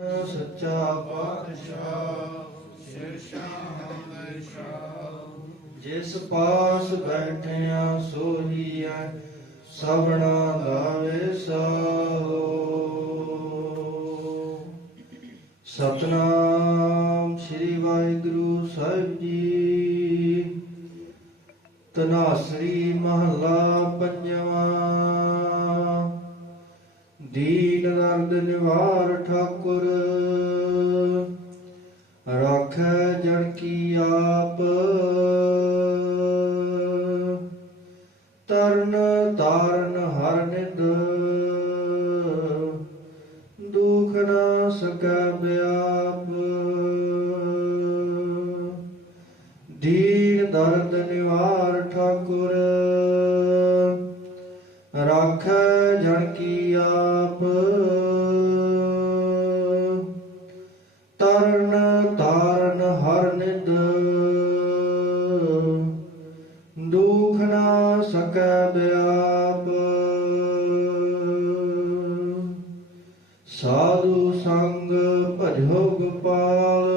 ਸੱਚਾ ਪਾਤਸ਼ਾਹ ਸ਼ਿਰਸ਼ਾਹ ਸ਼ਾਹ ਜਿਸ ਪਾਸ ਬੈਠਿਆ ਸੋਈ ਐ ਸਭਨਾ ਦਾ ਵਿਸਾਹੋ ਸਤਨਾਮ ਸ੍ਰੀ ਵਾਹਿਗੁਰੂ ਸਾਹਿਬ ਜੀ। ਤਨਾਸਰੀ ਮਹਲਾ ਪੰਜਵਾ। ਦੀਨ ਦਰਦ ਨਿਵਾ ਤਰਨ ਤਾਰਨ ਹਰ ਨਿਦ। ਦੁਖ ਨਾ ਸਕੈ ਬਿਆਪ ਦੀਨ ਦਰਦ ਨਿਵਾਰ ਠਾਕੁਰ। ਰਾਖੈ ਜਨ ਕੀ ਆਪ। ਤਰਨ ਸਕੈ ਬਿਆਪ ਸਾਧੂ ਸੰਗ ਭਜੋ ਗੋਪਾਲ।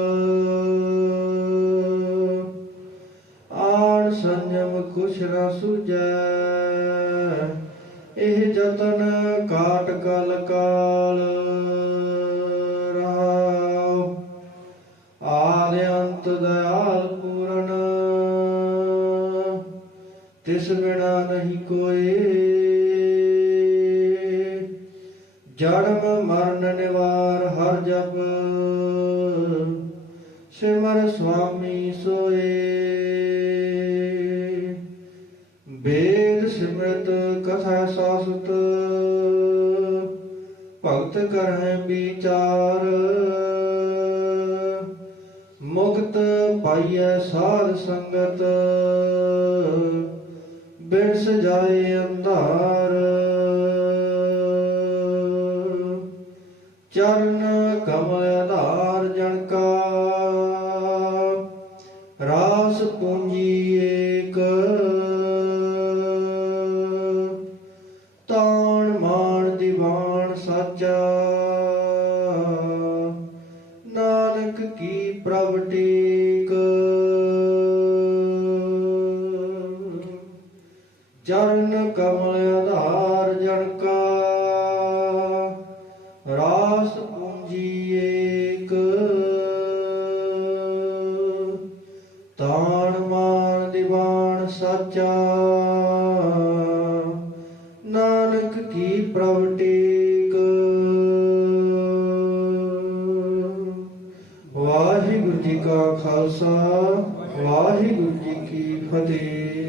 ਆਣ ਸੰਜਮ ਕੁਛ ਨ ਸੁਜੈ ਇਹ ਜਤਨ ਕਾਟ ਕਲ ਕਾਲ। ਤਿਸ ਬਿਨਾ ਨਹੀਂ ਕੋਈ ਜਨਮ ਮਰਨ ਨਿਵਾਰ ਹਰ ਜਪ। ਸਿਮਰ ਸੁਆਮੀ ਸੋਏ। ਵੇਦ ਸਿਮਰਤ ਕਥਾ ਸਾਸਤ। ਭਗਤ ਕਰਹਿ ਵਿਚਾਰ। ਮੁਕਤ ਪਾਈਐ ਸਾਧ ਸੰਗਤ। ਬਿਨਸ ਜਾਏ ਅੰਧਾਰ। ਚਰਨ ਕਮਲ ਆਧਾਰ ਜਨ ਕਾ ਰਾਸ ਪੂੰਜੀ ਚਰਨ ਕਮਲ ਆਧਾਰ ਜਨ ਕਾ ਰਾਸ ਪੂੰਜੀ ਏਕ। ਤਾਣ ਮਾਨ ਦੀਵਾਨ ਸਾਚਾ। ਨਾਨਕ ਕੀ ਪ੍ਰਭ ਟੇਕ। ਵਾਹਿਗੁਰੂ ਜੀ ਕਾ ਖਾਲਸਾ, ਵਾਹਿਗੁਰੂ ਜੀ ਕੀ ਫਤਿਹ।